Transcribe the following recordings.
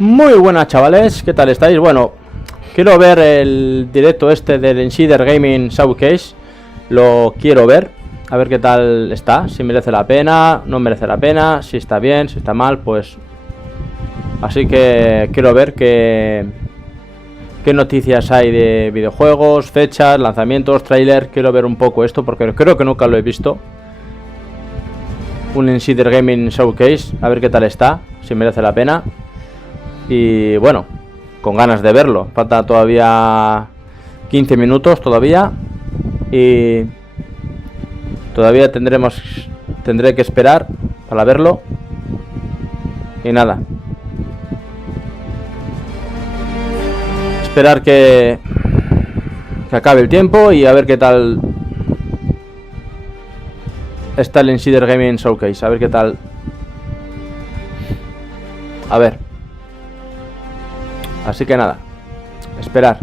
Muy buenas, chavales, ¿qué tal estáis? Bueno, quiero ver el directo este del Insider Gaming Showcase. Lo quiero ver, a ver qué tal está, si merece la pena, no merece la pena, si está bien, si está mal, pues... Así que quiero ver qué noticias hay de videojuegos, fechas, lanzamientos, tráiler. Quiero ver un poco esto porque creo que nunca lo he visto. Un Insider Gaming Showcase, a ver qué tal está, si merece la pena. Y bueno, con ganas de verlo. Falta todavía 15 minutos todavía. Y todavía tendré que esperar para verlo. Y nada, esperar que acabe el tiempo y a ver qué tal está el Insider Gaming Showcase. A ver qué tal. A ver. Así que nada, esperar.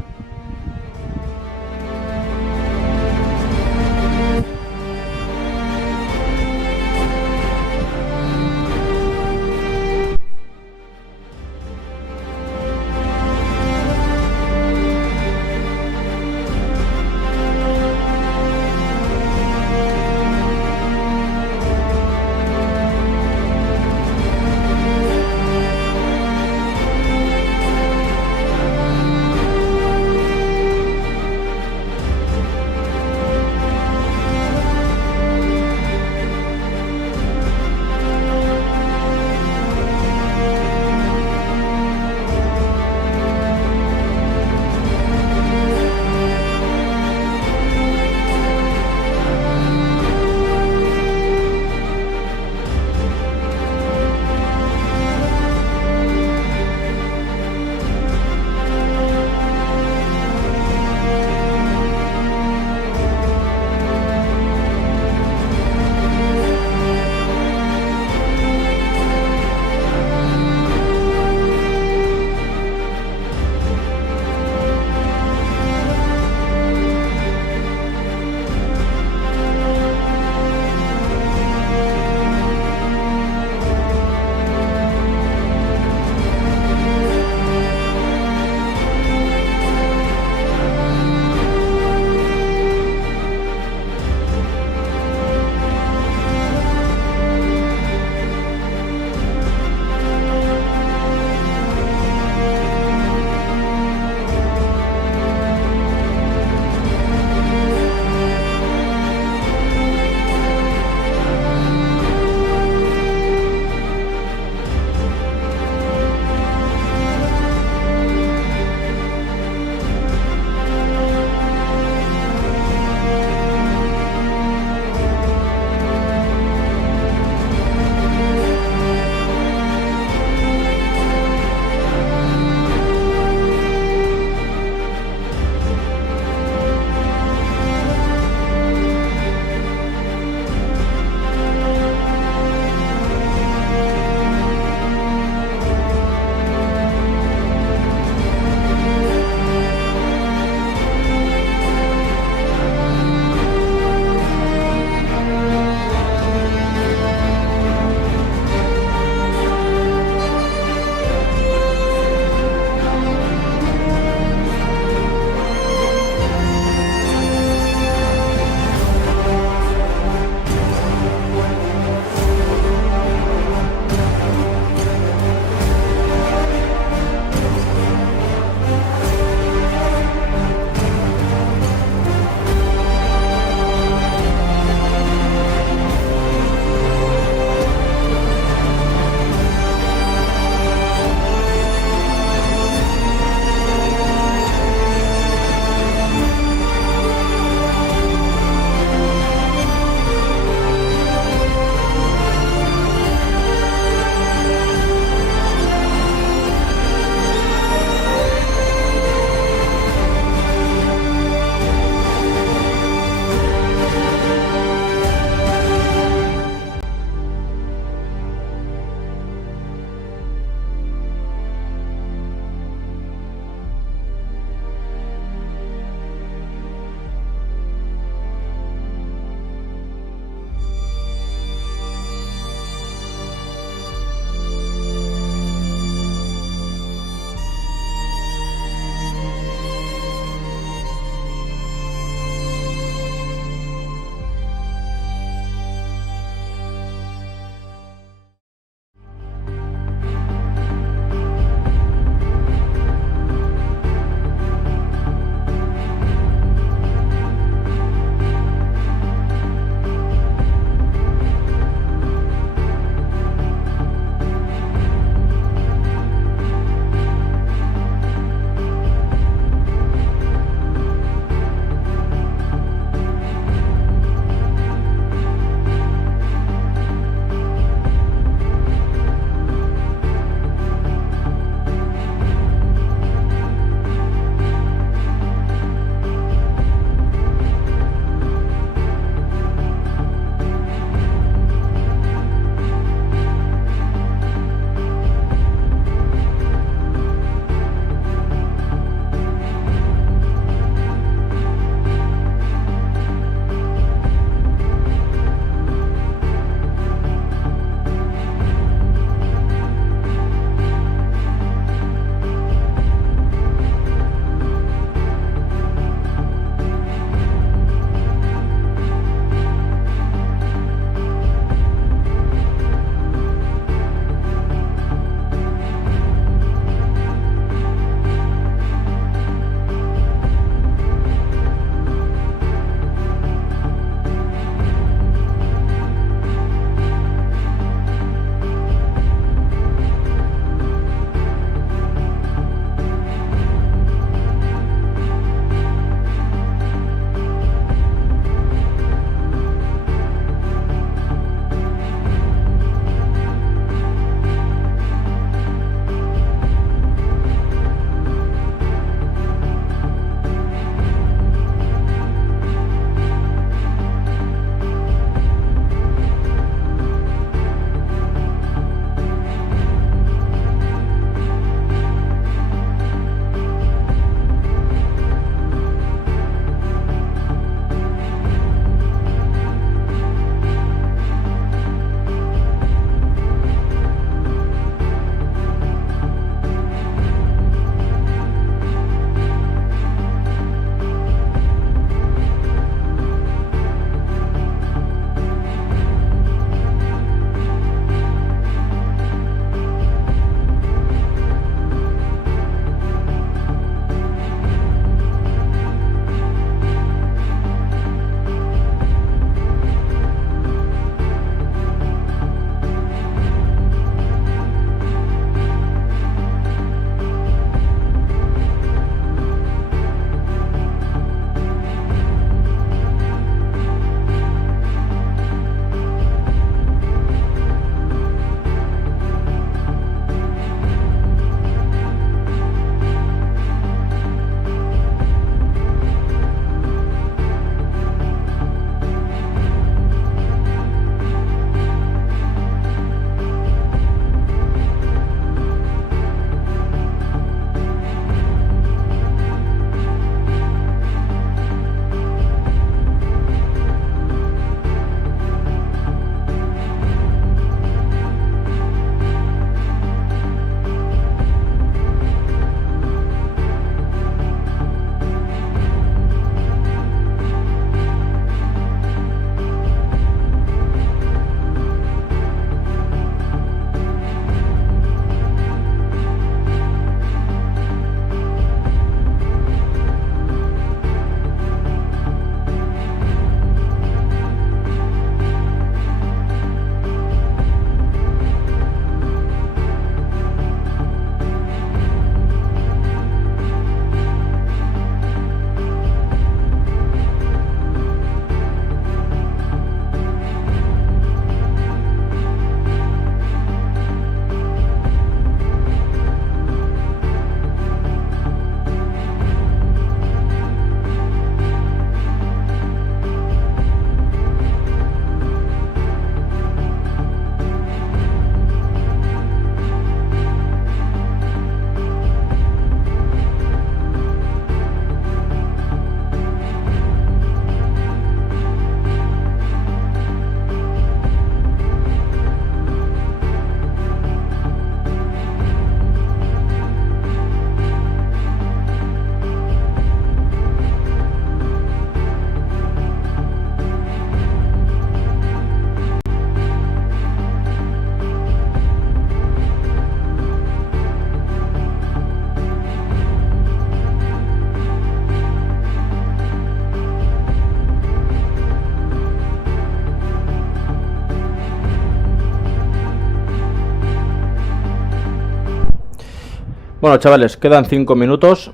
Bueno, chavales, quedan 5 minutos.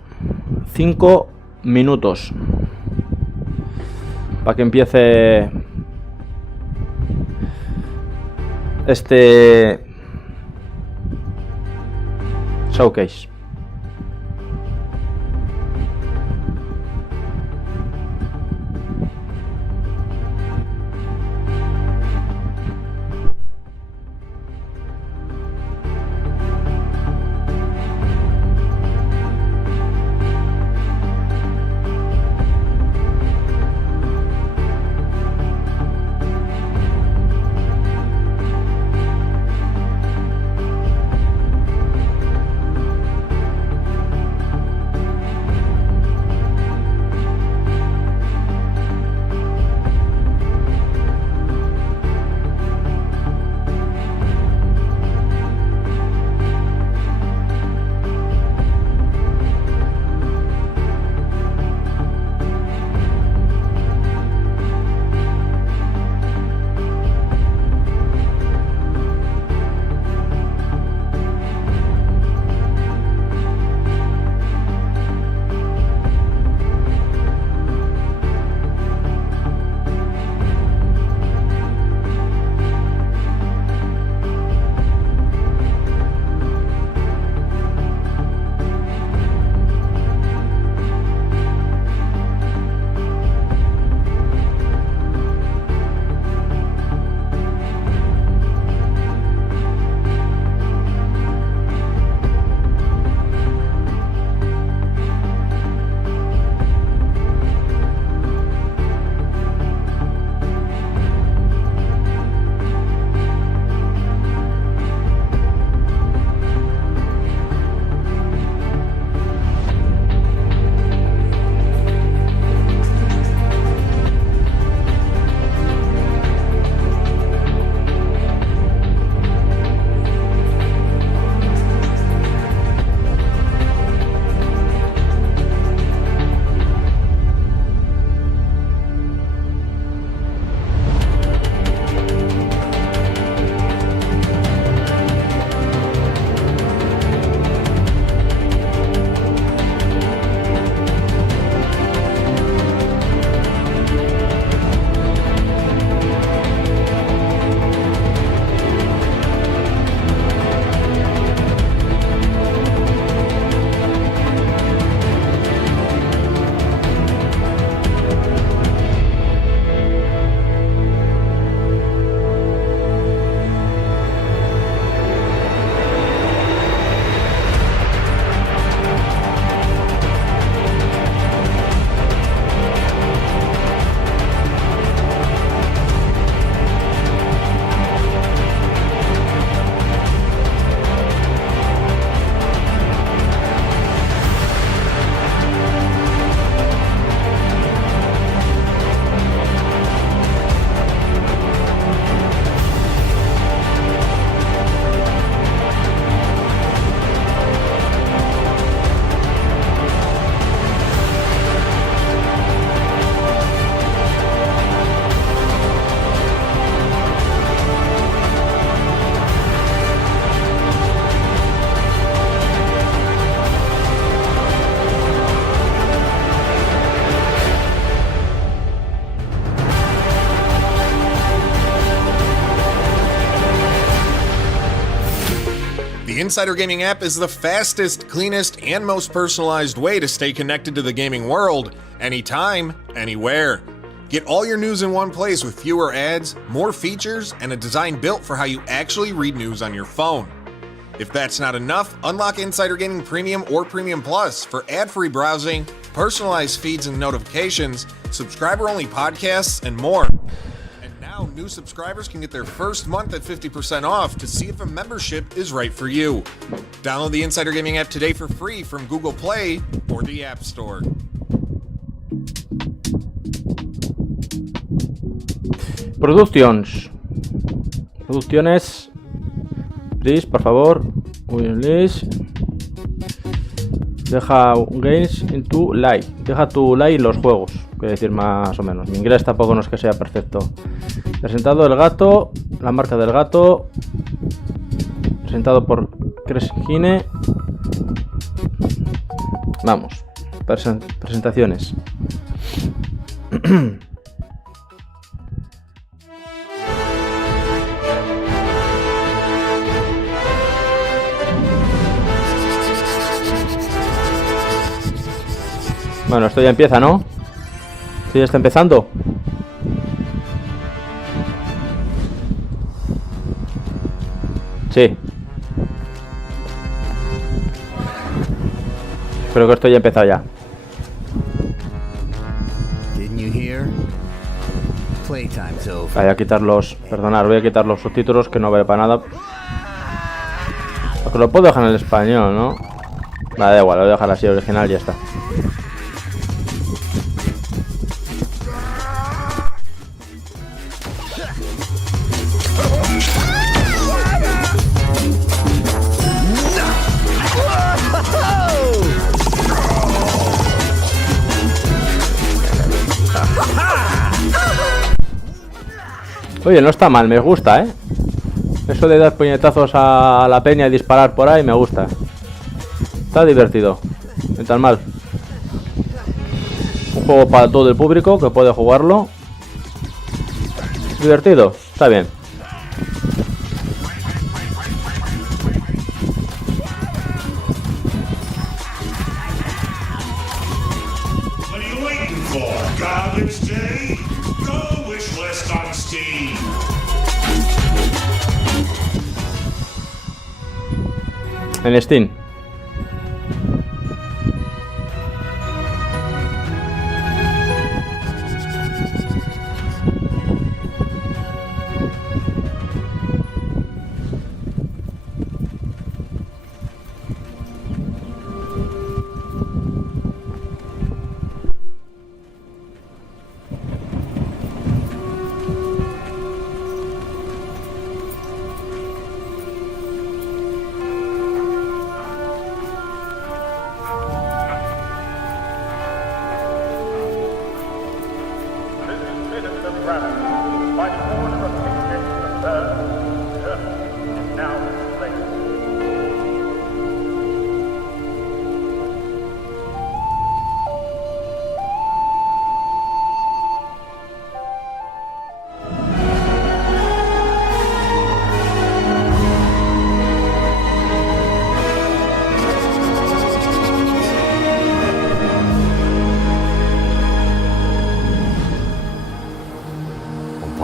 5 minutos. Para que empiece este showcase. The Insider Gaming app is the fastest, cleanest, and most personalized way to stay connected to the gaming world, anytime, anywhere. Get all your news in one place with fewer ads, more features, and a design built for how you actually read news on your phone. If that's not enough, unlock Insider Gaming Premium or Premium Plus for ad-free browsing, personalized feeds and notifications, subscriber-only podcasts, and more. And now, new subscribers can get their first month at 50% off to see if a membership is right for you. Download the Insider Gaming app today for free from Google Play or the App Store. Productions. Producciones. Please, por favor. Please. Deja games in tu like. Deja tu like en los juegos. Quiero decir más o menos. Mi inglés tampoco no es que sea perfecto. Presentado el gato. La marca del gato. Presentado por Crecimiento. Vamos. Presentaciones. Bueno, esto ya empieza, ¿no? Esto ya está empezando. Sí. Creo que esto ya ha empezado ya. Voy a quitar los... Perdonad, voy a quitar los subtítulos que no vale para nada. Porque lo puedo dejar en el español, ¿no? Vale, da igual, lo voy a dejar así original y ya está. Oye, no está mal, me gusta, ¿eh? Eso de dar puñetazos a la peña y disparar por ahí me gusta. Está divertido. No tan mal. Un juego para todo el público que puede jugarlo. Divertido, está bien. En Steam.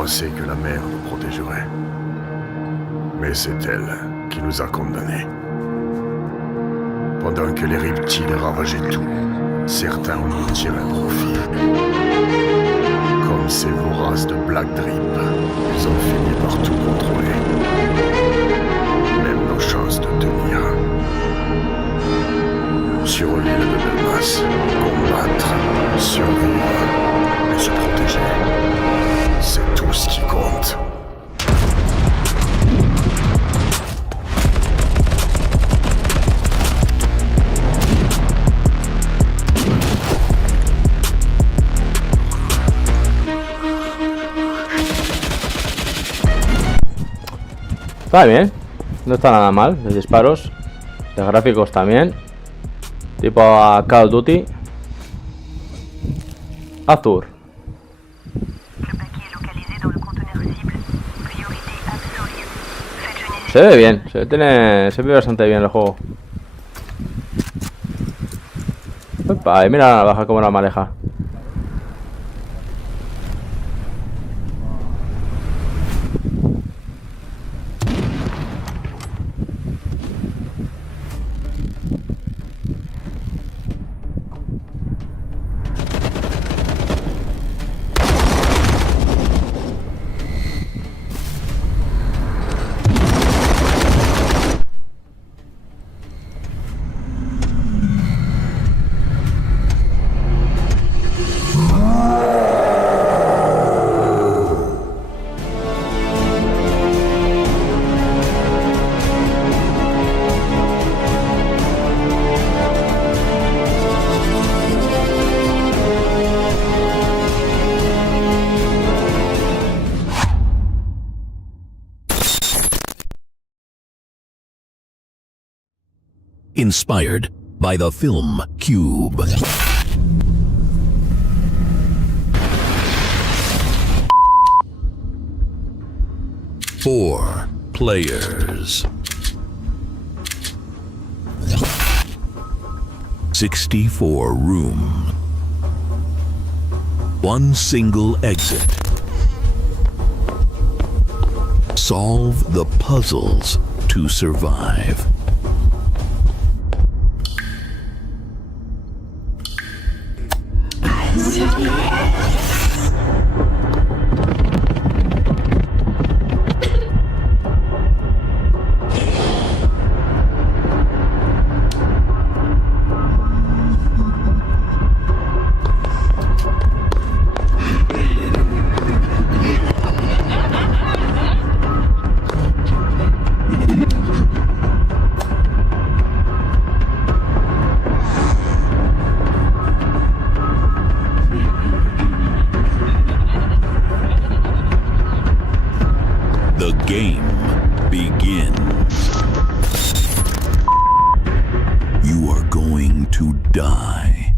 pensait que la mer nous protégerait. Mais c'est elle qui nous a condamnés. Pendant que les reptiles ravageaient tout, certains en ont tiré profit. Comme ces voraces de Black Drip, ils ont fini par tout contrôler. Même nos chances de tenir. Sur l'île de Belmas, combattre, survivre et se protéger. C'est tout ce qui compte. Está bien, no está nada mal, de disparos, de gráficos también, tipo a Call of Duty. Azur. Se ve bien, se ve bastante bien el juego. Opa, y mira la navaja como la maneja. Inspired by the film cube. 4 players. 64 rooms. 1 single exit. Solve the puzzles to survive. The game begins. You are going to die.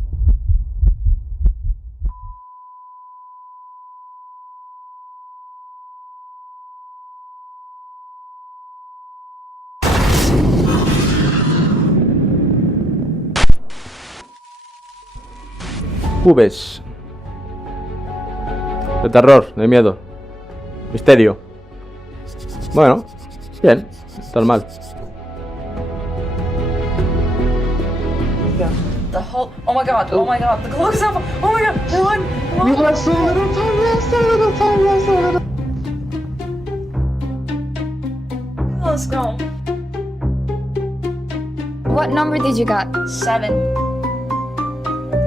Cubes. De terror, de miedo. Misterio. Bueno, bien, normal. The whole. Oh my god, the clock is up! Oh my god, run! We have so little time, we have so little time, we have so little. Let's go. What number did you got? 7.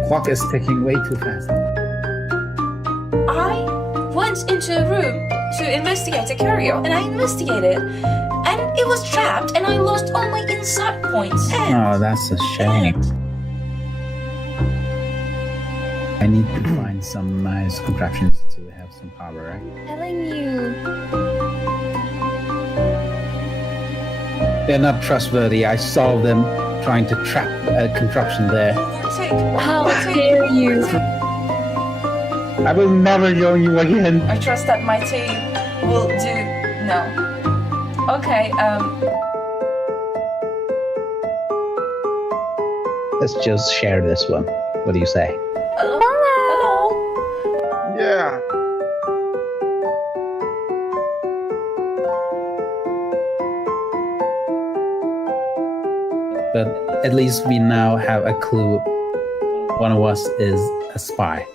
Clock is ticking way too fast. I went into a room to investigate a curio, and I investigated, and it was trapped, and I lost all my insight points. Oh, that's a shame. I need to find some nice contraptions to have some power, right? Telling you. They're not trustworthy. I saw them trying to trap a contraption there. How dare you? I will never join you again. I trust that my team will do. No. Okay. Let's just share this one. What do you say? Hello. Yeah. But at least we now have a clue. One of us is a spy.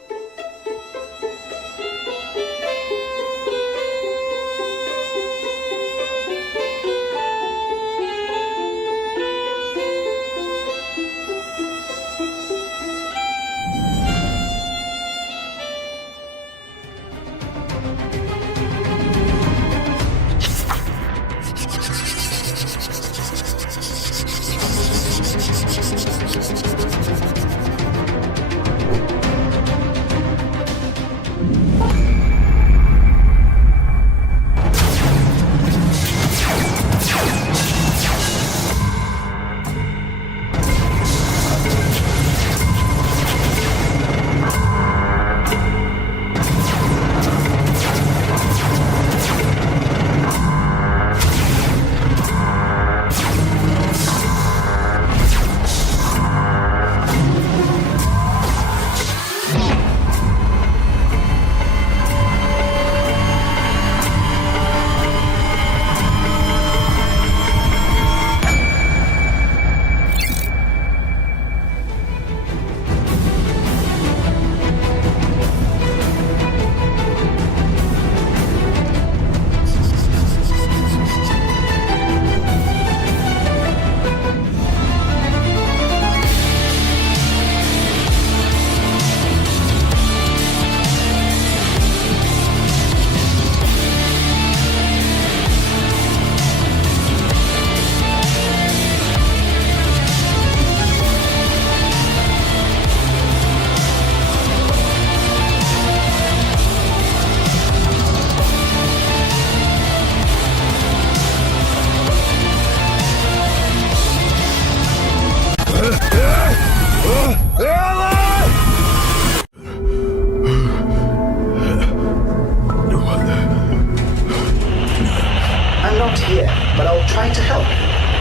but I'll try to help.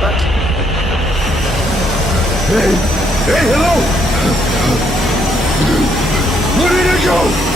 But Hey, hello! Where did it go?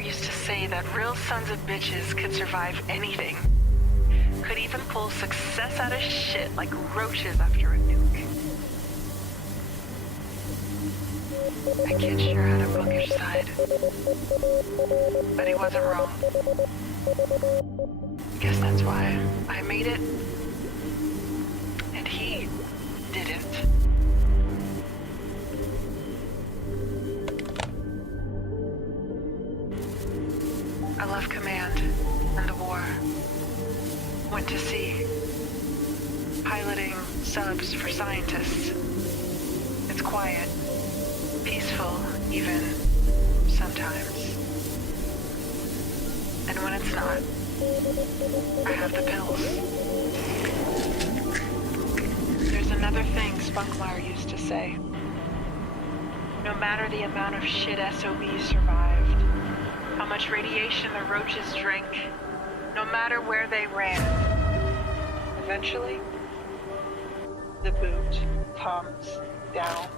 used to say that real sons of bitches could survive anything. Could even pull success out of shit like roaches after a nuke. That kid sure had a bookish side. But he wasn't wrong. Guess that's why I made it. And he didn't. I love command and the war. Went to sea. Piloting subs for scientists. It's quiet. Peaceful, even sometimes. And when it's not, I have the pills. There's another thing Spunkmeyer used to say. No matter the amount of shit SOBs survived, how much radiation the roaches drank, no matter where they ran, eventually, the boot comes down.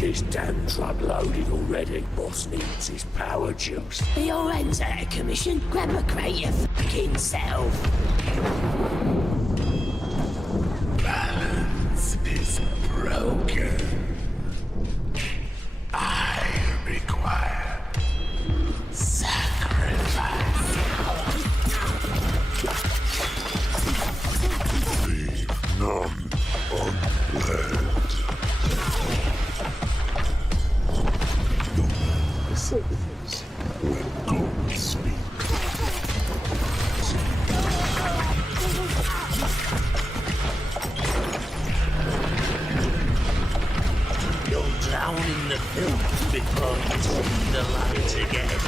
This damn truck loaded already. Boss needs his power juice. Are your hands out of commission? Grab a crate, your fucking self. Balance is broken. I require sacrifice. Leave none unled. When God speaks. You'll drown in the filth before you see the light again.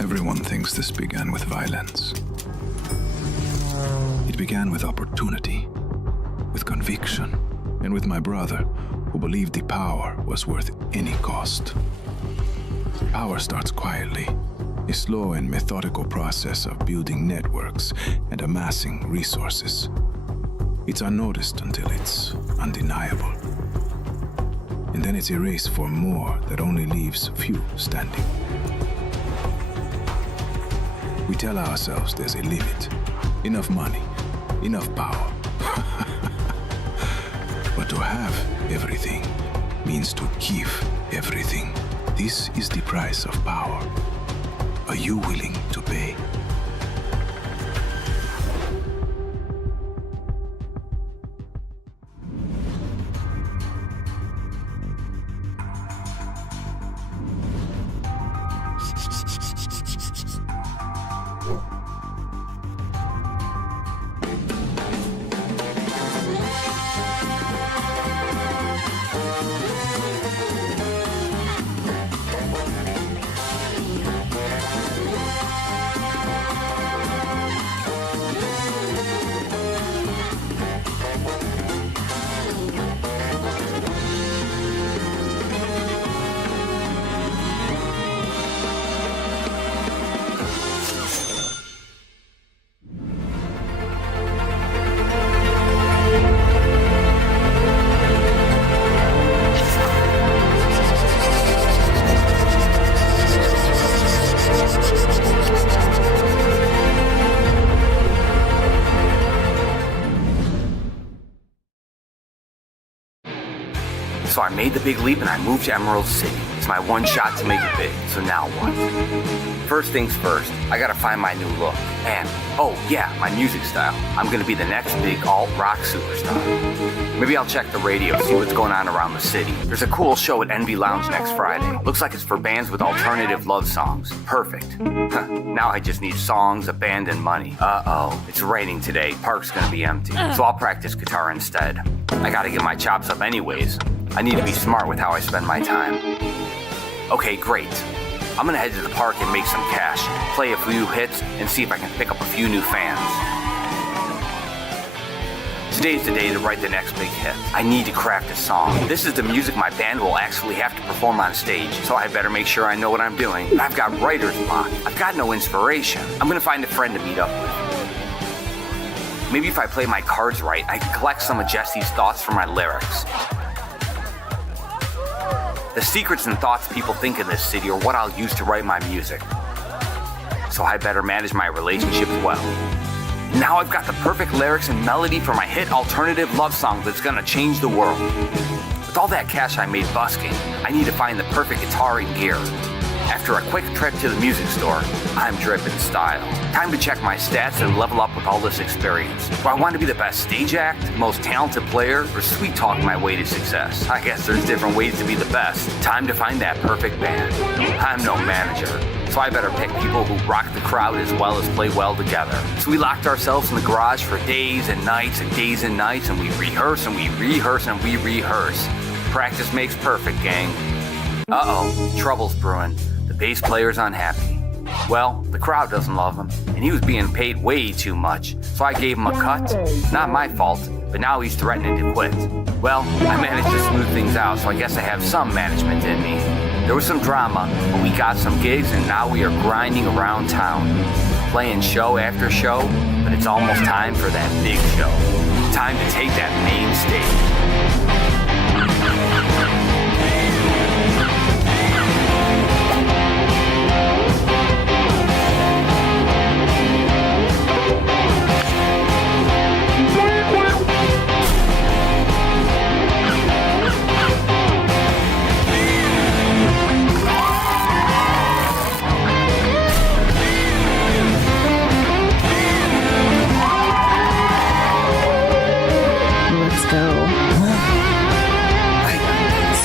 Everyone thinks this began with violence. It began with opportunity, with conviction, and with my brother, who believed the power was worth any cost. Power starts quietly, a slow and methodical process of building networks and amassing resources. It's unnoticed until it's undeniable. And then it's a race for more that only leaves few standing. We tell ourselves there's a limit, enough money, enough power. But to have everything means to give everything. This is the price of power. Are you willing to pay? I made the big leap and I moved to Emerald City. It's my one shot to make it big, so now what? First things first, I gotta find my new look. And, oh yeah, my music style. I'm gonna be the next big alt-rock superstar. Maybe I'll check the radio, see what's going on around the city. There's a cool show at NB Lounge next Friday. Looks like it's for bands with alternative love songs. Perfect. Now I just need songs, a band, and money. Uh-oh, it's raining today. Park's gonna be empty. So I'll practice guitar instead. I gotta get my chops up anyways. I need to be smart with how I spend my time. Okay, great. I'm gonna head to the park and make some cash, play a few hits, and see if I can pick up a few new fans. Today's the day to write the next big hit. I need to craft a song. This is the music my band will actually have to perform on stage, so I better make sure I know what I'm doing. But I've got writer's block. I've got no inspiration. I'm gonna find a friend to meet up with. Maybe if I play my cards right, I can collect some of Jesse's thoughts from my lyrics. The secrets and thoughts people think in this city are what I'll use to write my music. So I better manage my relationships well. Now I've got the perfect lyrics and melody for my hit alternative love song that's gonna change the world. With all that cash I made busking, I need to find the perfect guitar and gear. After a quick trip to the music store, I'm dripping style. Time to check my stats and level up with all this experience. Do I want to be the best stage act, most talented player, or sweet talk my way to success? I guess there's different ways to be the best. Time to find that perfect band. I'm no manager, so I better pick people who rock the crowd as well as play well together. So we locked ourselves in the garage for days and nights and days and nights, and we rehearse and we rehearse and we rehearse. Practice makes perfect, gang. Uh-oh, trouble's brewing. The bass player's unhappy. Well, the crowd doesn't love him, and he was being paid way too much, so I gave him a cut. Not my fault, but now he's threatening to quit. Well, I managed to smooth things out, so I guess I have some management in me. There was some drama, but we got some gigs, and now we are grinding around town. Playing show after show, but it's almost time for that big show. Time to take that main stage. Let's go. I got this.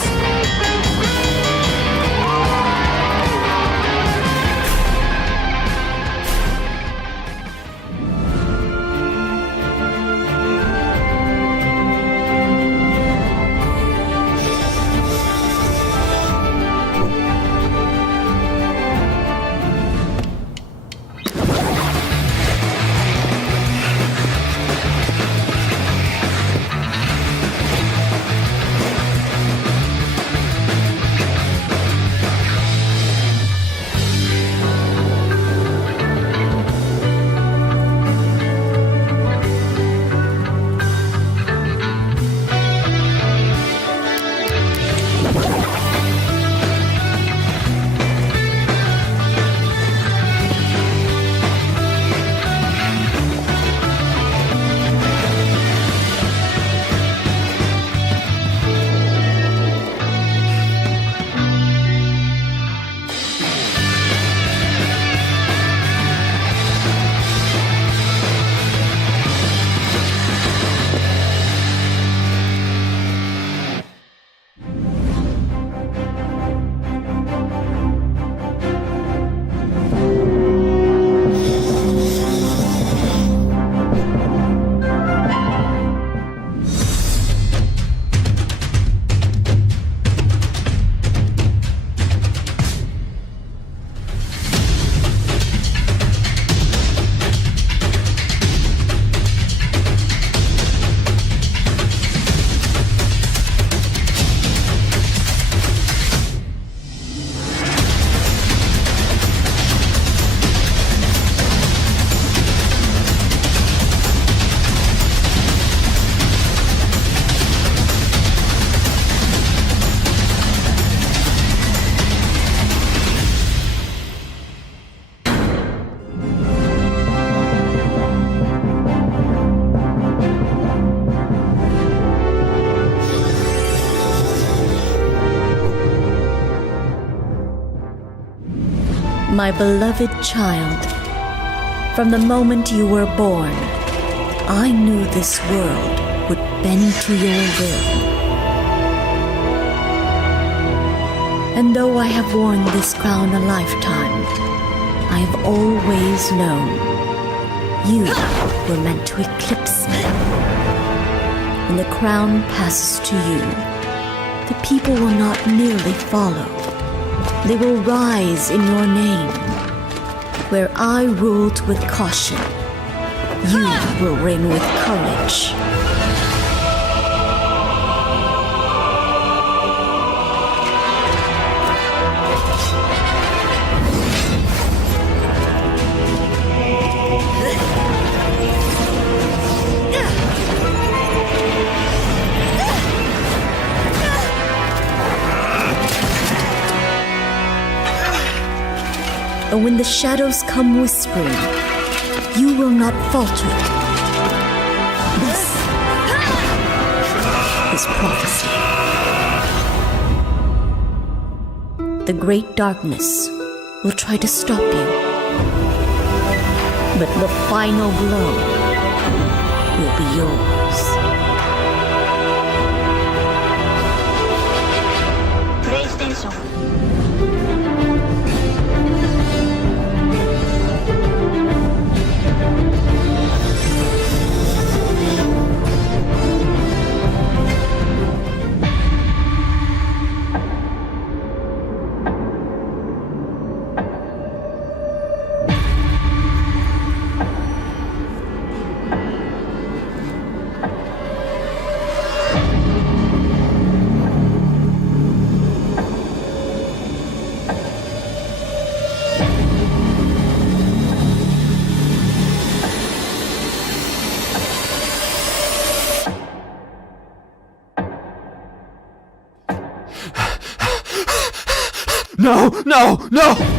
My beloved child, from the moment you were born, I knew this world would bend to your will. And though I have worn this crown a lifetime, I have always known you were meant to eclipse me. When the crown passes to you, the people will not merely follow. They will rise in your name. Where I ruled with caution, you will reign with courage. And when the shadows come whispering, you will not falter. This is prophecy. The great darkness will try to stop you, but the final blow will be yours. PlayStation. No, no, no!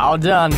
All done.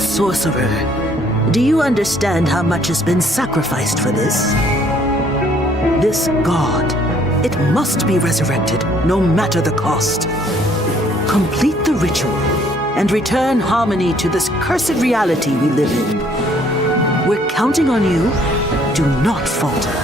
Sorcerer, do you understand how much has been sacrificed for this? This god, it must be resurrected, no matter the cost. Complete the ritual and return harmony to this cursed reality we live in. We're counting on you. Do not falter.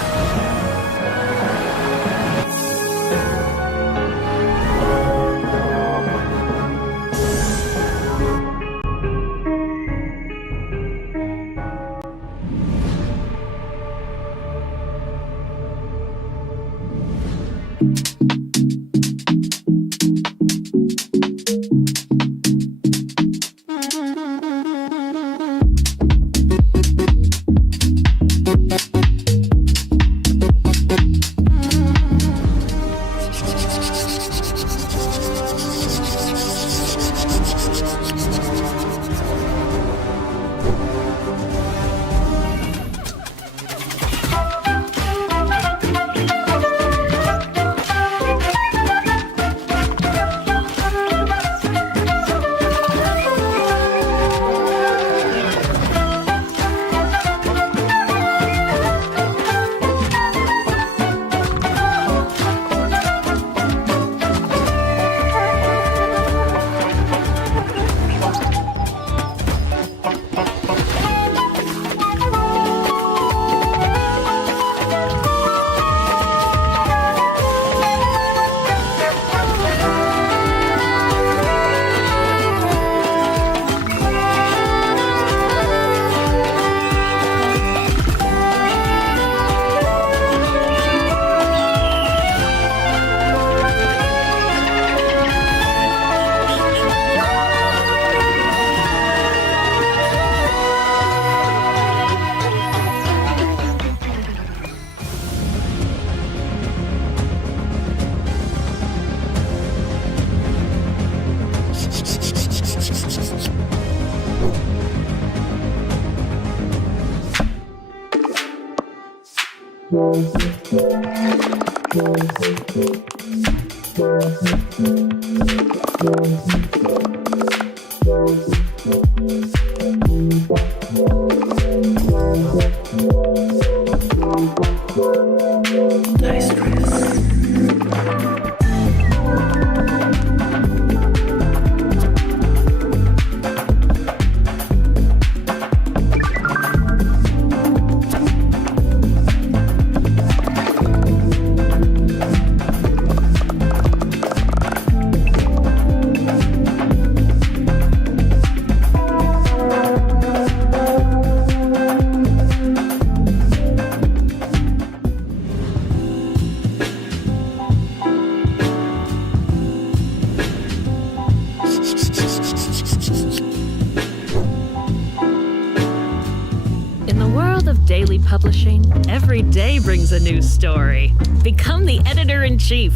Daily publishing, every day brings a new story. Become the editor-in-chief.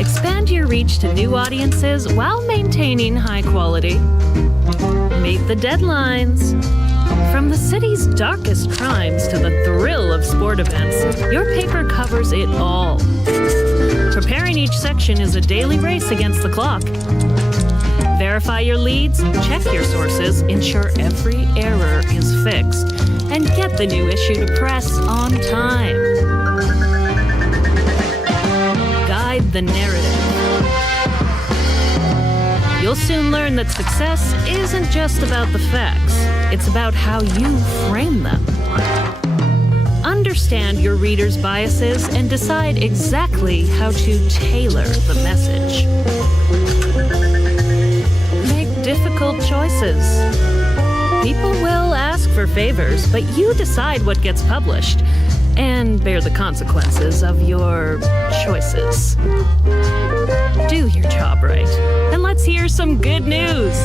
Expand your reach to new audiences while maintaining high quality. Meet the deadlines. From the city's darkest crimes to the thrill of sport events, your paper covers it all. Preparing each section is a daily race against the clock. Verify your leads, check your sources, ensure every error is fixed, and get the new issue to press on time. Guide the narrative. You'll soon learn that success isn't just about the facts, it's about how you frame them. Understand your readers' biases and decide exactly how to tailor the message. Difficult choices. People will ask for favors, but you decide what gets published. and bear the consequences of your choices. Do your job right, and let's hear some good news.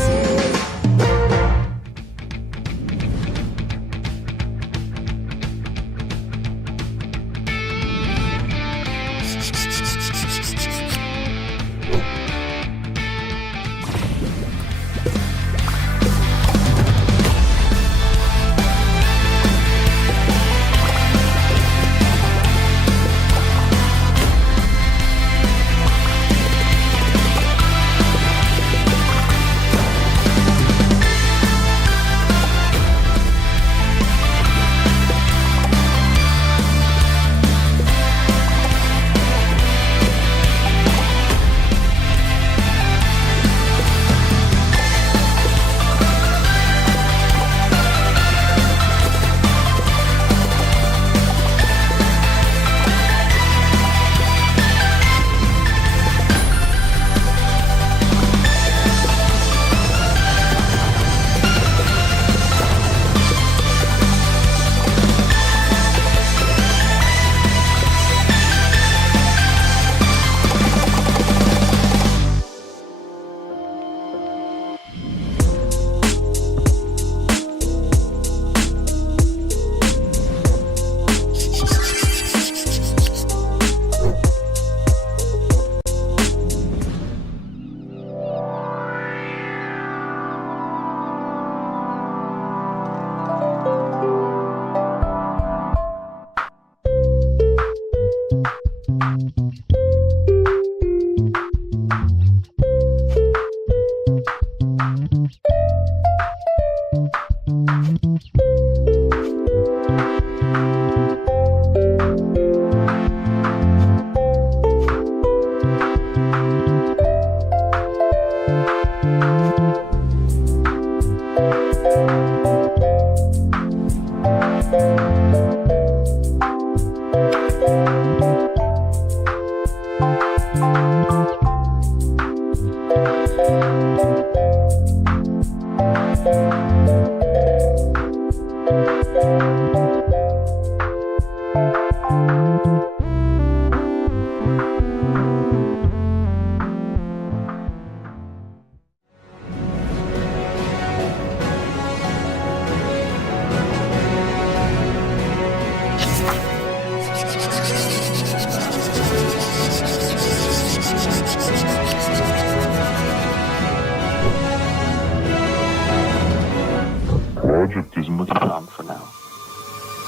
Project is moving along for now.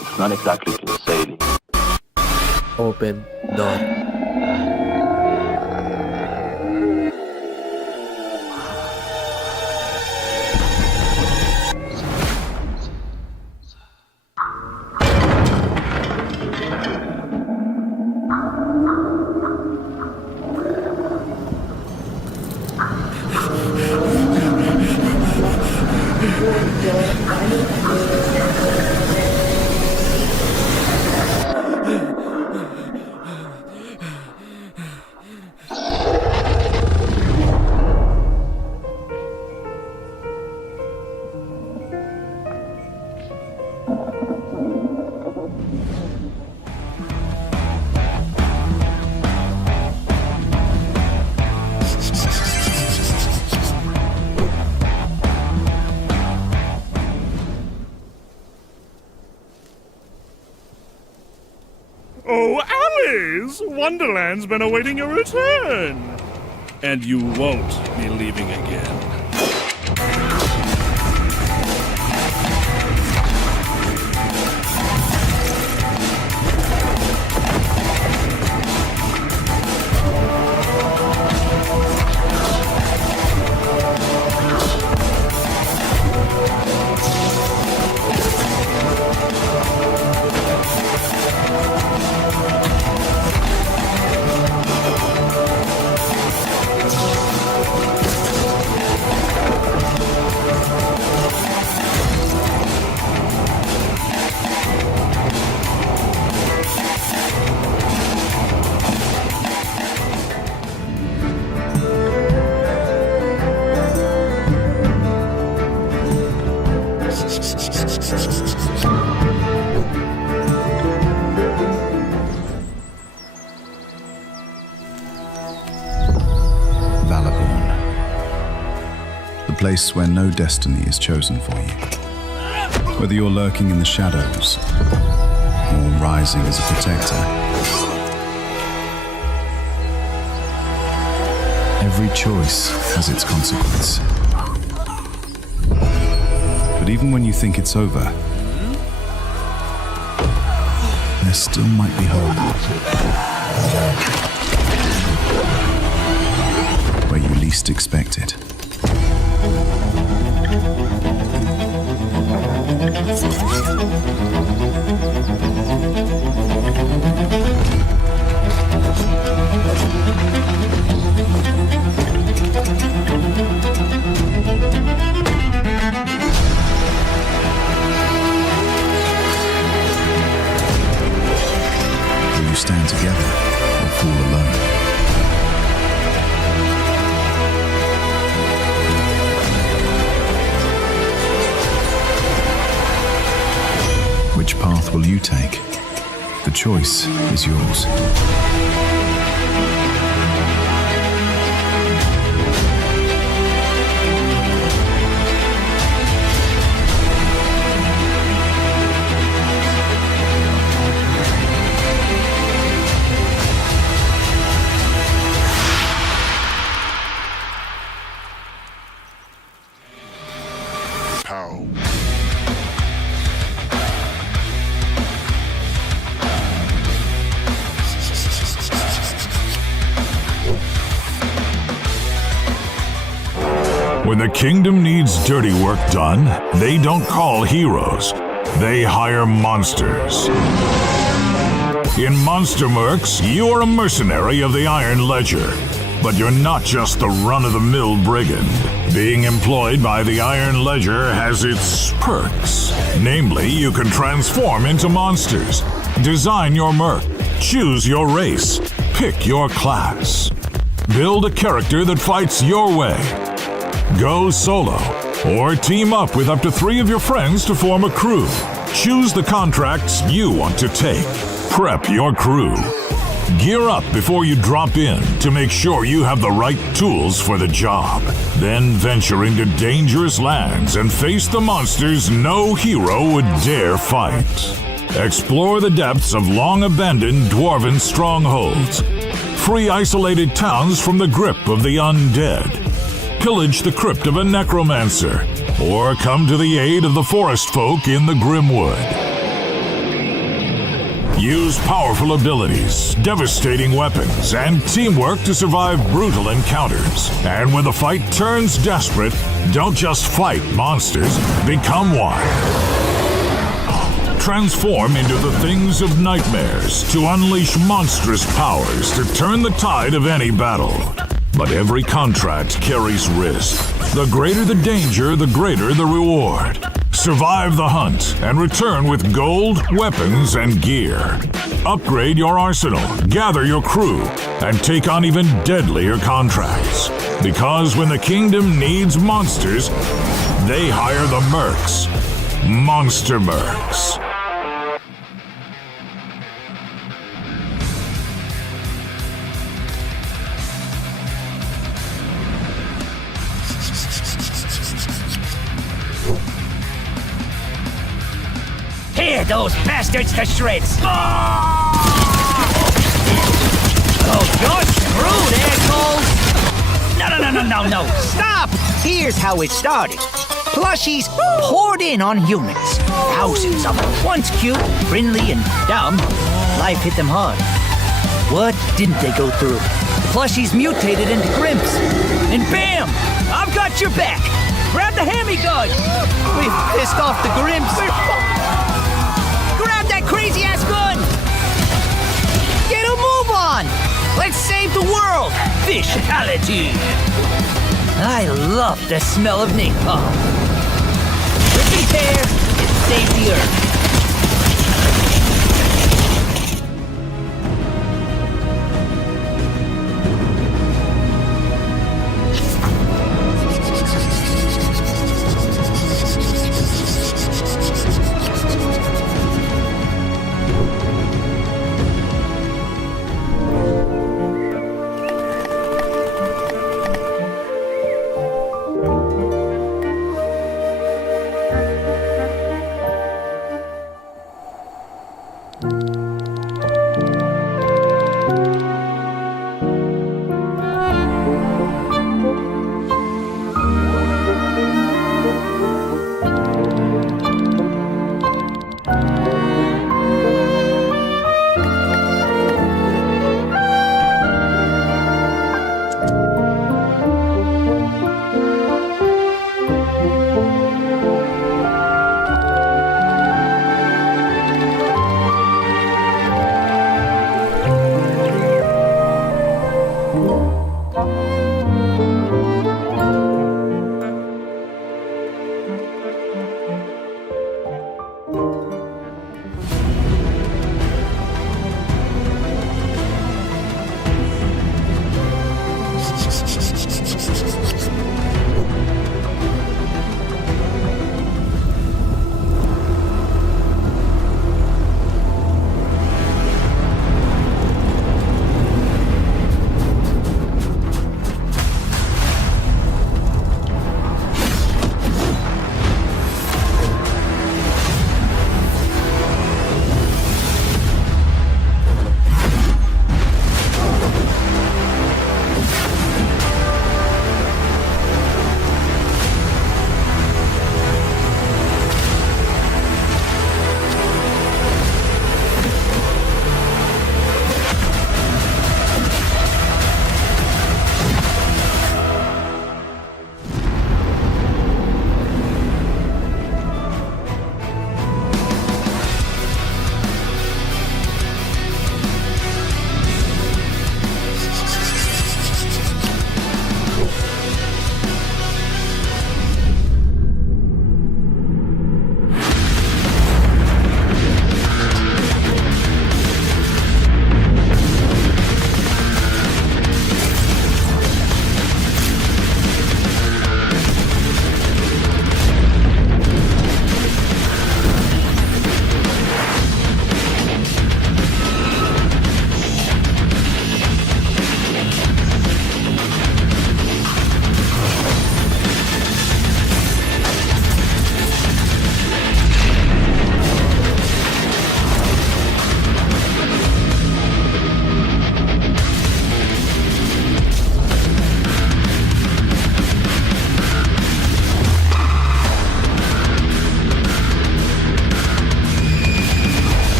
It's not exactly to sailing. Open door. Oh, Alice! Wonderland's been awaiting your return! And you won't be leaving again. place where no destiny is chosen for you. Whether you're lurking in the shadows or rising as a protector, every choice has its consequence. But even when you think it's over, there still might be hope. Where you least expect it. Will you stand together or fall alone? Which path will you take? The choice is yours. When the kingdom needs dirty work done, they don't call heroes. They hire monsters. In Monster Mercs, you are a mercenary of the Iron Ledger. But you're not just the run-of-the-mill brigand. Being employed by the Iron Ledger has its perks. Namely, you can transform into monsters, design your merc, choose your race, pick your class, build a character that fights your way, go solo, or team up with up to 3 of your friends to form a crew. Choose the contracts you want to take. Prep your crew. Gear up before you drop in to make sure you have the right tools for the job. Then venture into dangerous lands and face the monsters no hero would dare fight. Explore the depths of long-abandoned dwarven strongholds. Free isolated towns from the grip of the undead. Pillage the crypt of a necromancer, or come to the aid of the forest folk in the Grimwood. Use powerful abilities, devastating weapons, and teamwork to survive brutal encounters. And when the fight turns desperate, don't just fight monsters, become one. Transform into the things of nightmares to unleash monstrous powers to turn the tide of any battle. But every contract carries risk. The greater the danger, the greater the reward. Survive the hunt and return with gold, weapons, and gear. Upgrade your arsenal, gather your crew, and take on even deadlier contracts. Because when the kingdom needs monsters, they hire the mercs. Monster Mercs. Tear those bastards to shreds! Oh, you're screwed, assholes! No! Stop! Here's how it started. Plushies poured in on humans. Thousands of them. Once cute, friendly, and dumb, life hit them hard. What didn't they go through? Plushies mutated into Grimps. And bam! I've got your back! Grab the hammy gun! We've pissed off the Grimps. Grab that crazy-ass gun! Get a move on! Let's save the world! Fishality! I love the smell of napalm. Rip and tear and save the earth.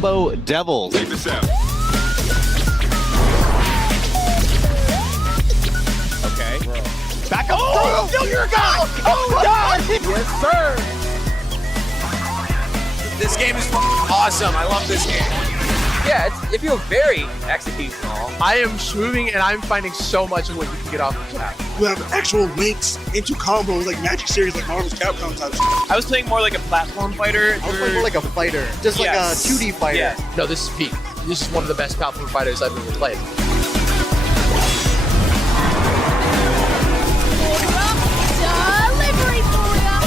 Combo Devils. Check this out. Okay. Back up. Oh, no, you're a guy. Oh, God. Yes, sir. This game is awesome. I love this game. Yeah, it feels very executional. I am moving and I'm finding so much of what you can get off the chat. You have actual links into combos like Magic Series, like Marvel's Capcom type shit. I was playing more like a platform fighter. I was playing more like a fighter. Just like a 2D fighter. Yeah. No, this is peak. This is one of the best platform fighters I've ever played. Delivery for ya!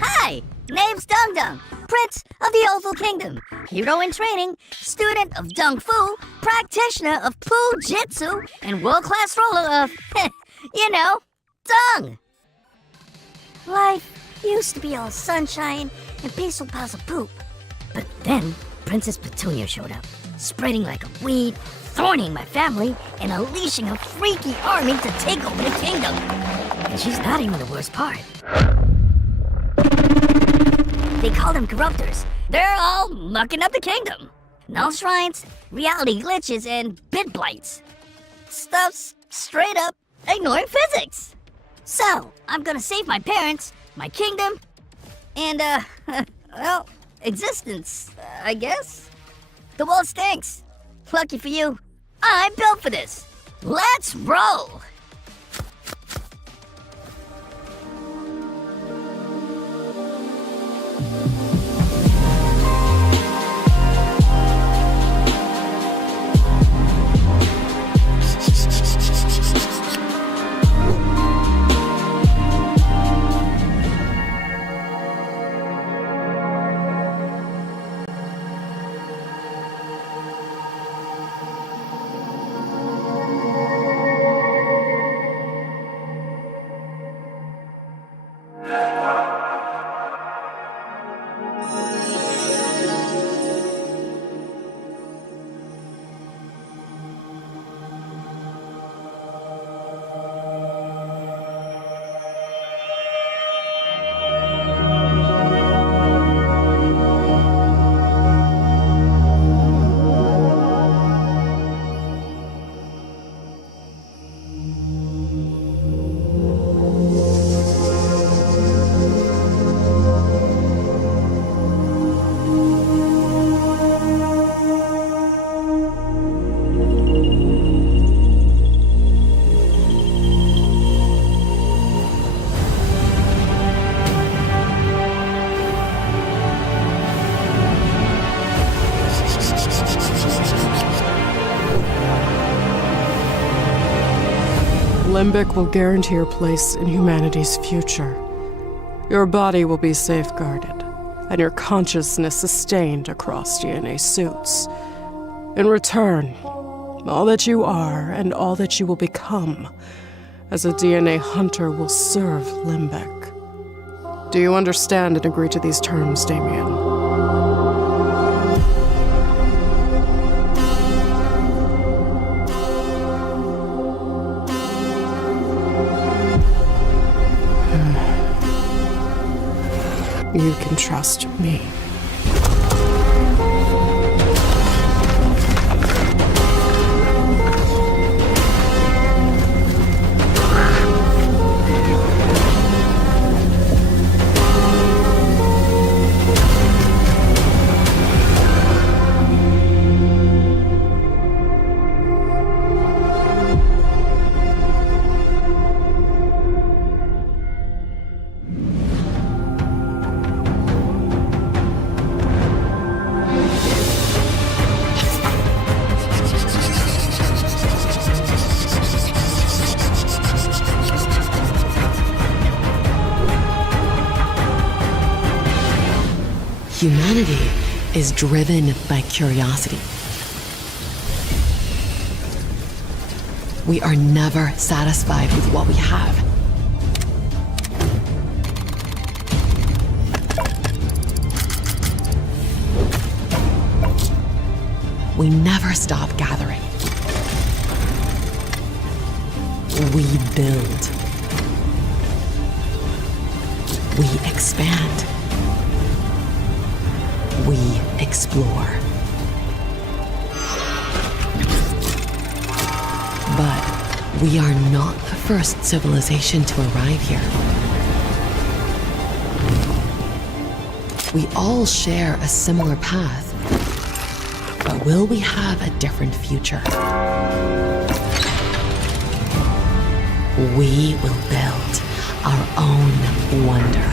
Hi, name's Dung Dung, Prince of the Oval Kingdom, hero in training, student of Dung Fu, practitioner of Poo Jitsu, and world-class roller of, you know, Dung. Life used to be all sunshine and peaceful piles of poop. But then Princess Petunia showed up, spreading like a weed, thorning my family, and unleashing a freaky army to take over the kingdom. And she's not even the worst part. They call them corruptors. They're all mucking up the kingdom. Null shrines, reality glitches, and bit blights. Stuff's straight up ignoring physics. So, I'm gonna save my parents, my kingdom, and, well, existence, I guess. The world stinks. Lucky for you, I'm built for this. Let's roll! Limbic will guarantee your place in humanity's future. Your body will be safeguarded, and your consciousness sustained across DNA suits. In return, all that you are and all that you will become as a DNA hunter will serve Limbic. Do you understand and agree to these terms, Damien? You can trust me. Humanity is driven by curiosity. We are never satisfied with what we have. we never stop gathering. We build. We expand. We explore. But we are not the first civilization to arrive here. We all share a similar path, but will we have a different future? We will build our own wonder.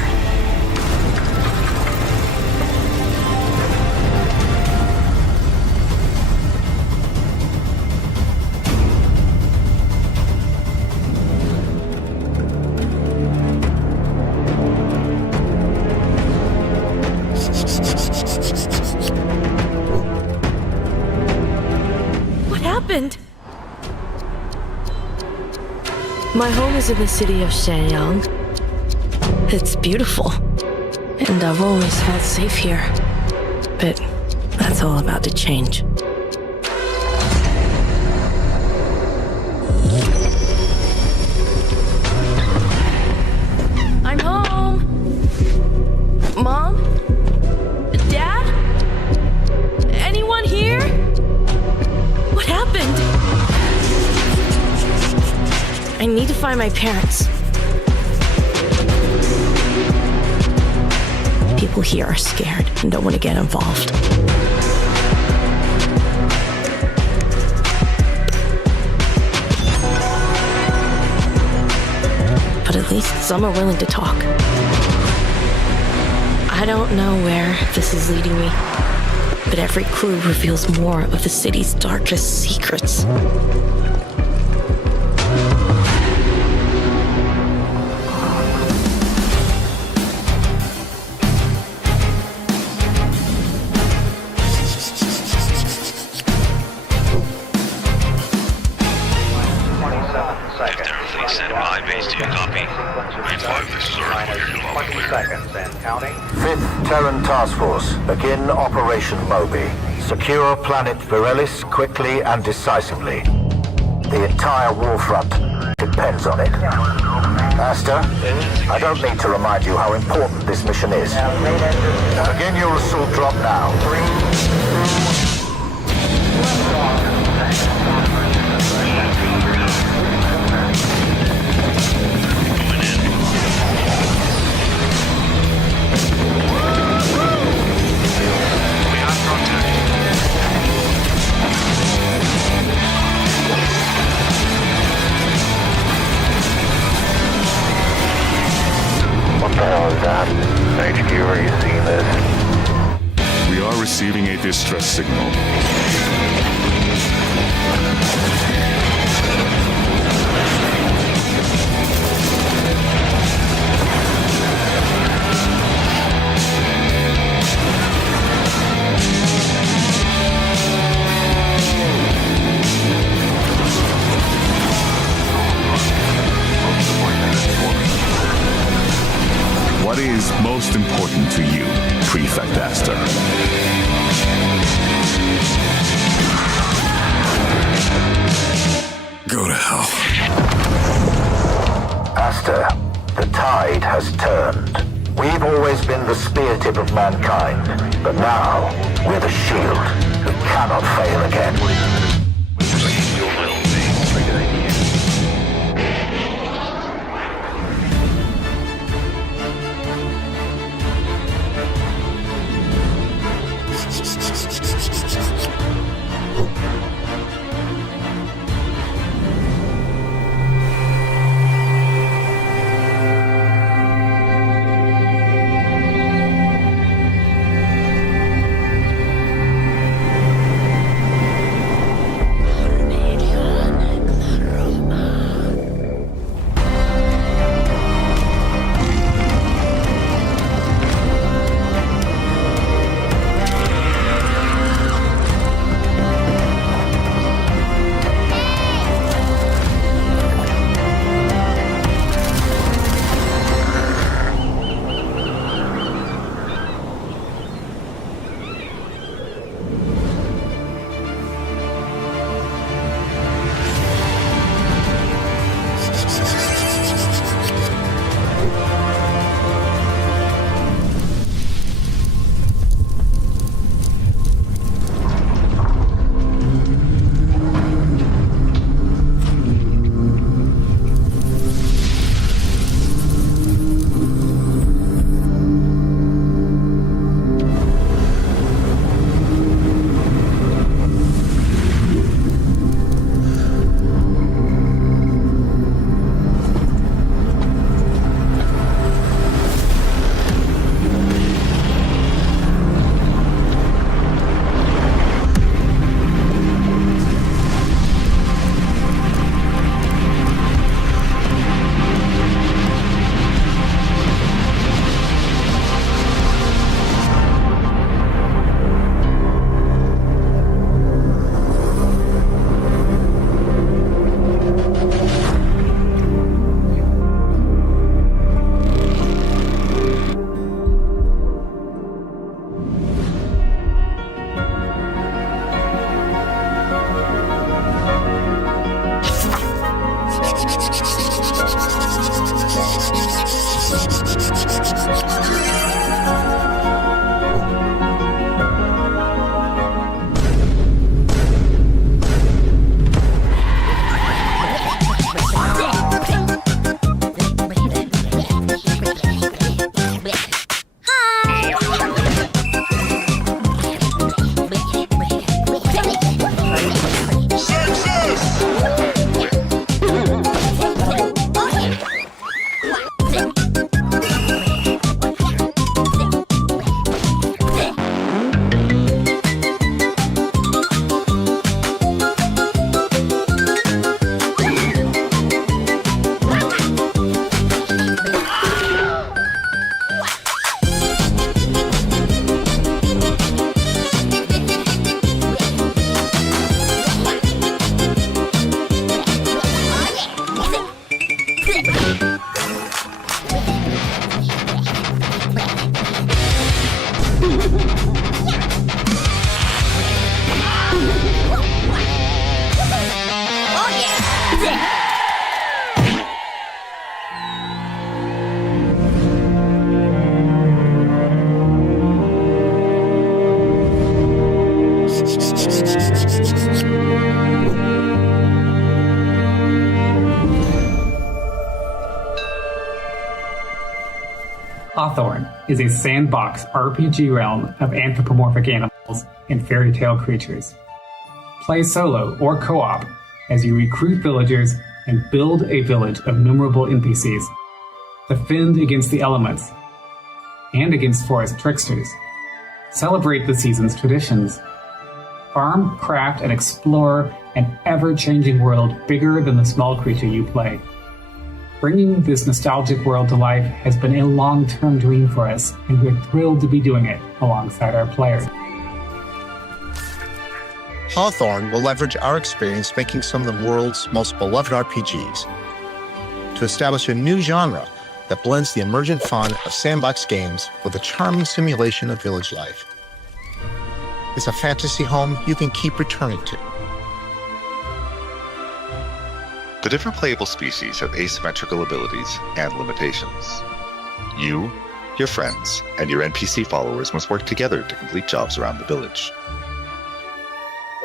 What happened? My home is in the city of Shenyang. It's beautiful, and I've always felt safe here. But that's all about to change. I'm home! Mom? Dad? Anyone here? What happened? I need to find my parents. People here are scared and don't want to get involved. But at least some are willing to talk. I don't know where this is leading me, but every clue reveals more of the city's darkest secrets. Terran Task Force, begin Operation Moby. Secure planet Virelis quickly and decisively. The entire war front depends on it. Asta, I don't need to remind you how important this mission is. Begin your assault drop now. 3. What the hell is that? HQ, are you seeing this? We are receiving a distress signal. What is most important to you, Prefect Asta? Go to hell. Asta, the tide has turned. We've always been the spear tip of mankind, but now we're the shield. We cannot fail again. Hawthorne is a sandbox RPG realm of anthropomorphic animals and fairy tale creatures. Play solo or co-op as you recruit villagers and build a village of numerable NPCs. Defend against the elements and against forest tricksters. Celebrate the season's traditions. Farm, craft, and explore an ever-changing world bigger than the small creature you play. Bringing this nostalgic world to life has been a long-term dream for us, and we're thrilled to be doing it alongside our players. Hawthorne will leverage our experience making some of the world's most beloved RPGs to establish a new genre that blends the emergent fun of sandbox games with a charming simulation of village life. It's a fantasy home you can keep returning to. The different playable species have asymmetrical abilities and limitations. You, your friends, and your NPC followers must work together to complete jobs around the village.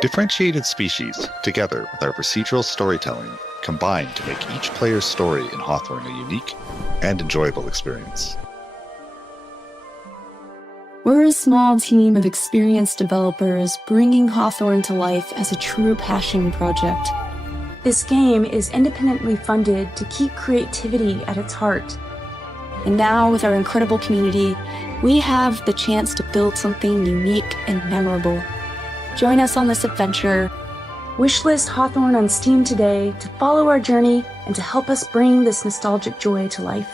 Differentiated species, together with our procedural storytelling, combine to make each player's story in Hawthorne a unique and enjoyable experience. We're a small team of experienced developers bringing Hawthorne to life as a true passion project. This game is independently funded to keep creativity at its heart. And now, with our incredible community, we have the chance to build something unique and memorable. Join us on this adventure. Wishlist Hawthorne on Steam today to follow our journey and to help us bring this nostalgic joy to life.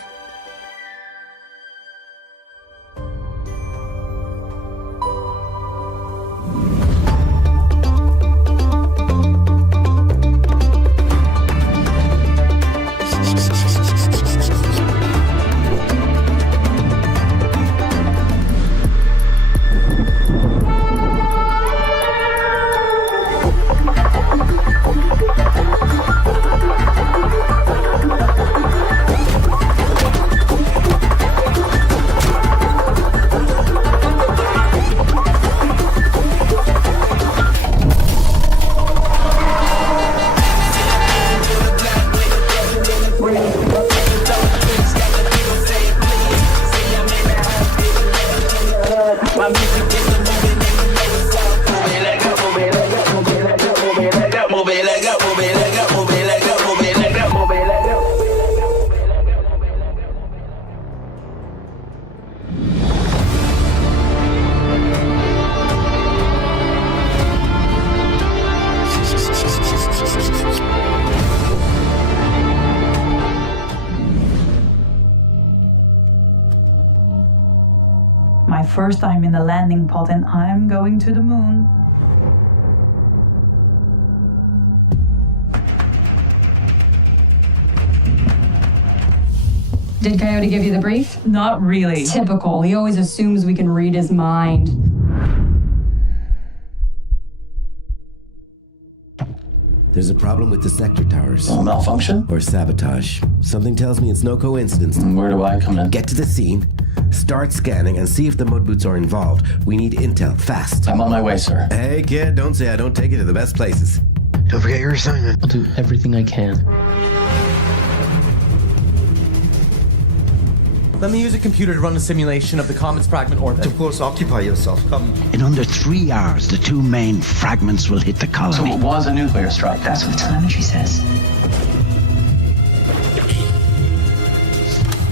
First, I'm in the landing pod and I'm going to the moon. Did Coyote give you the brief? Not really. Typical. He always assumes we can read his mind. There's a problem with the sector towers. Malfunction? Or sabotage. Something tells me it's no coincidence. Where do I come in? Get to the scene, start scanning, and see if the mud boots are involved. We need intel, fast. I'm on my way, sir. Hey, kid, don't say I don't take you to the best places. Don't forget your assignment. I'll do everything I can. Let me use a computer to run a simulation of the comet's fragment orbit. Of course, occupy yourself. Come. In under 3 hours, the two main fragments will hit the colony. So it was a nuclear strike. That's what telemetry says.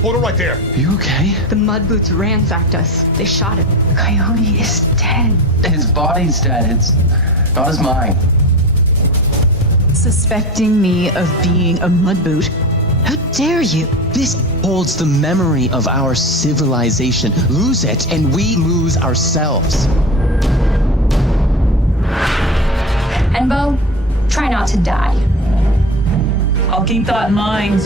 Hold it right there. Are you okay? The mud boots ransacked us. They shot him. Coyote is dead. His body's dead. It's not his mind. Suspecting me of being a mud boot? How dare you? This holds the memory of our civilization. Lose it, and we lose ourselves. And Bo, try not to die. I'll keep that in mind.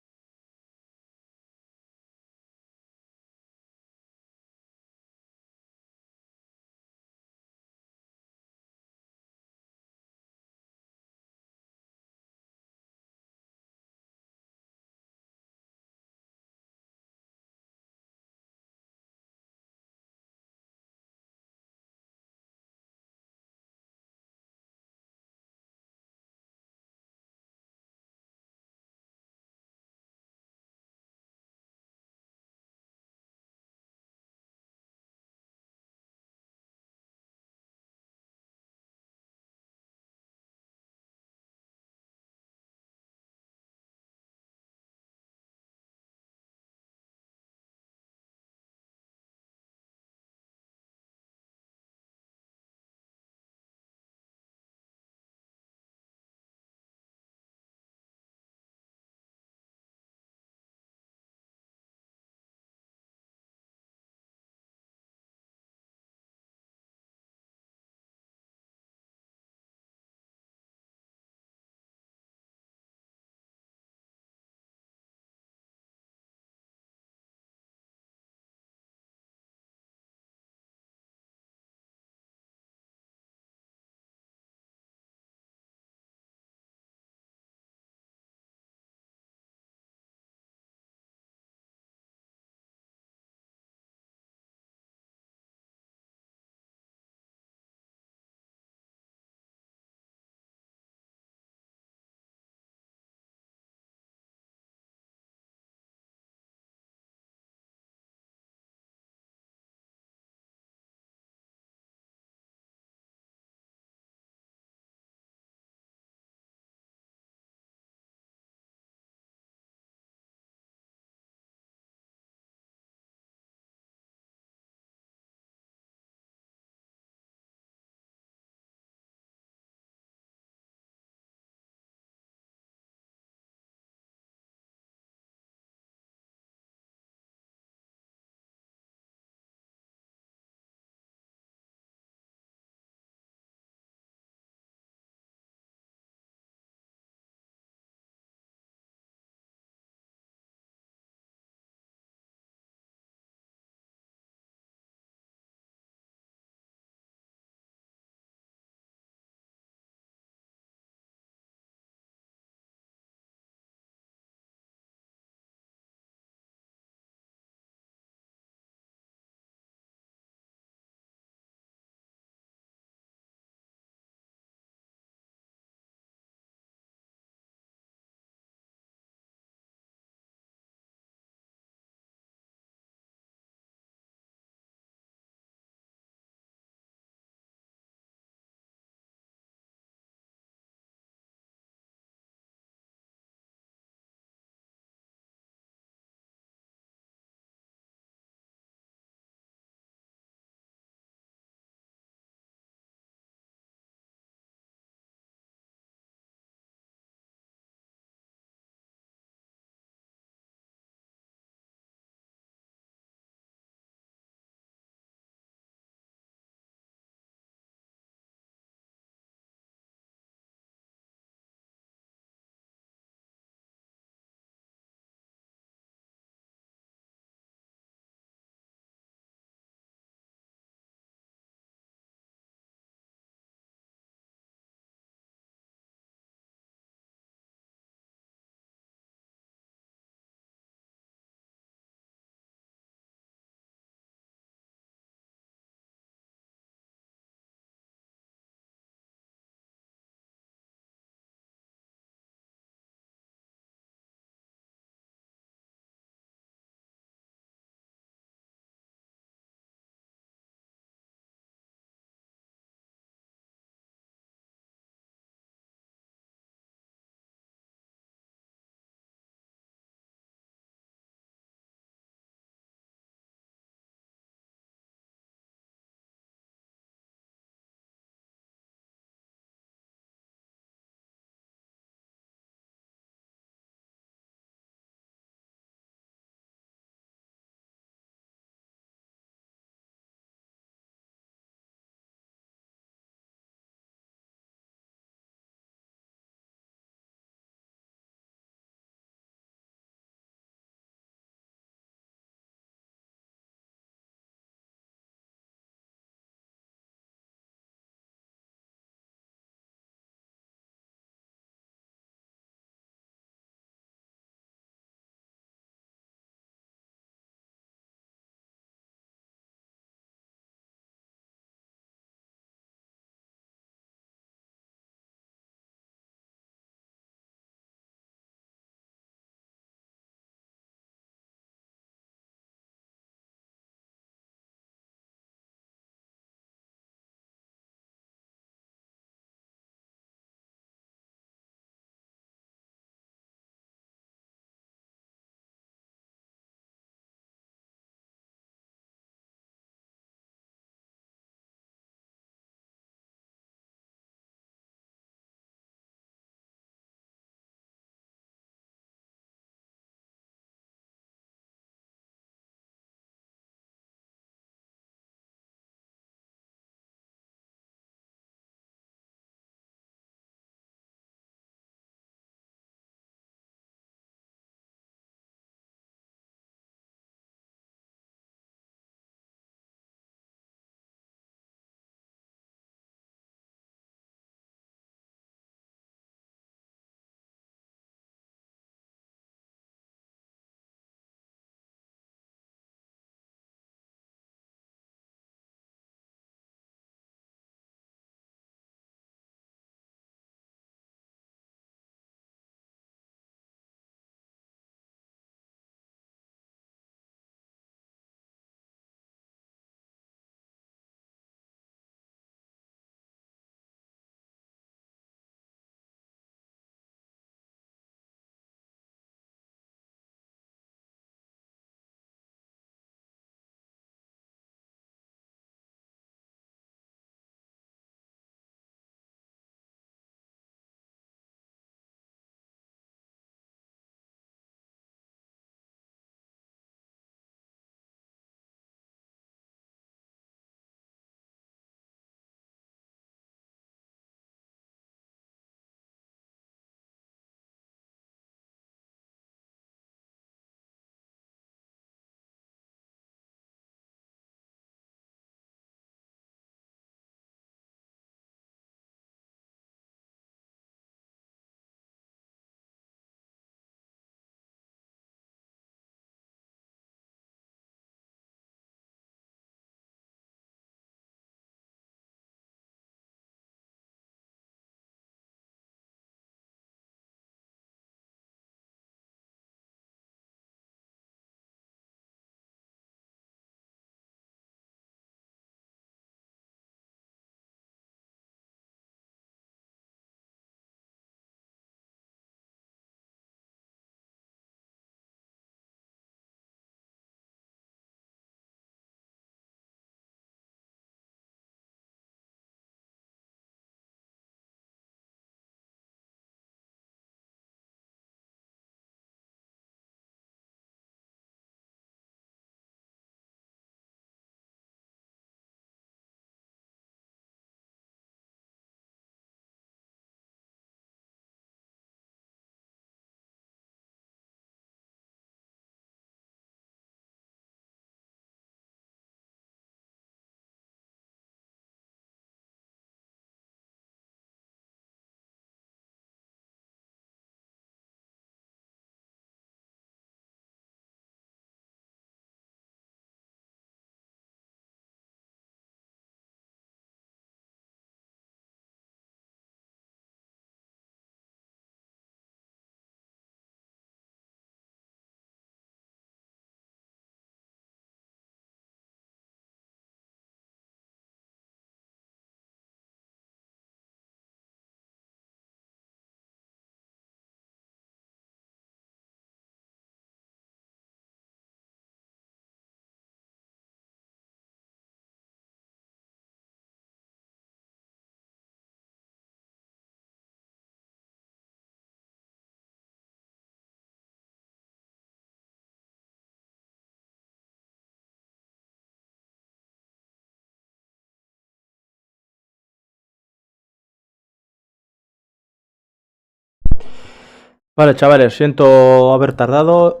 Vale, chavales, siento haber tardado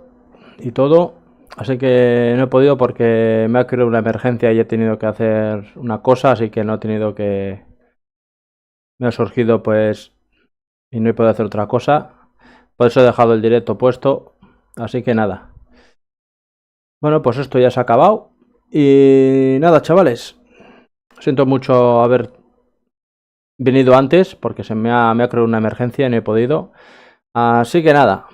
y todo. Así que no he podido porque me ha creado una emergencia y he tenido que hacer una cosa, así que no he tenido que... Me ha surgido pues... Y no he podido hacer otra cosa. Por eso he dejado el directo puesto. Así que nada. Bueno, pues esto ya se ha acabado. Y nada, chavales. Siento mucho haber venido antes porque se me ha creado una emergencia y no he podido. Así que nada.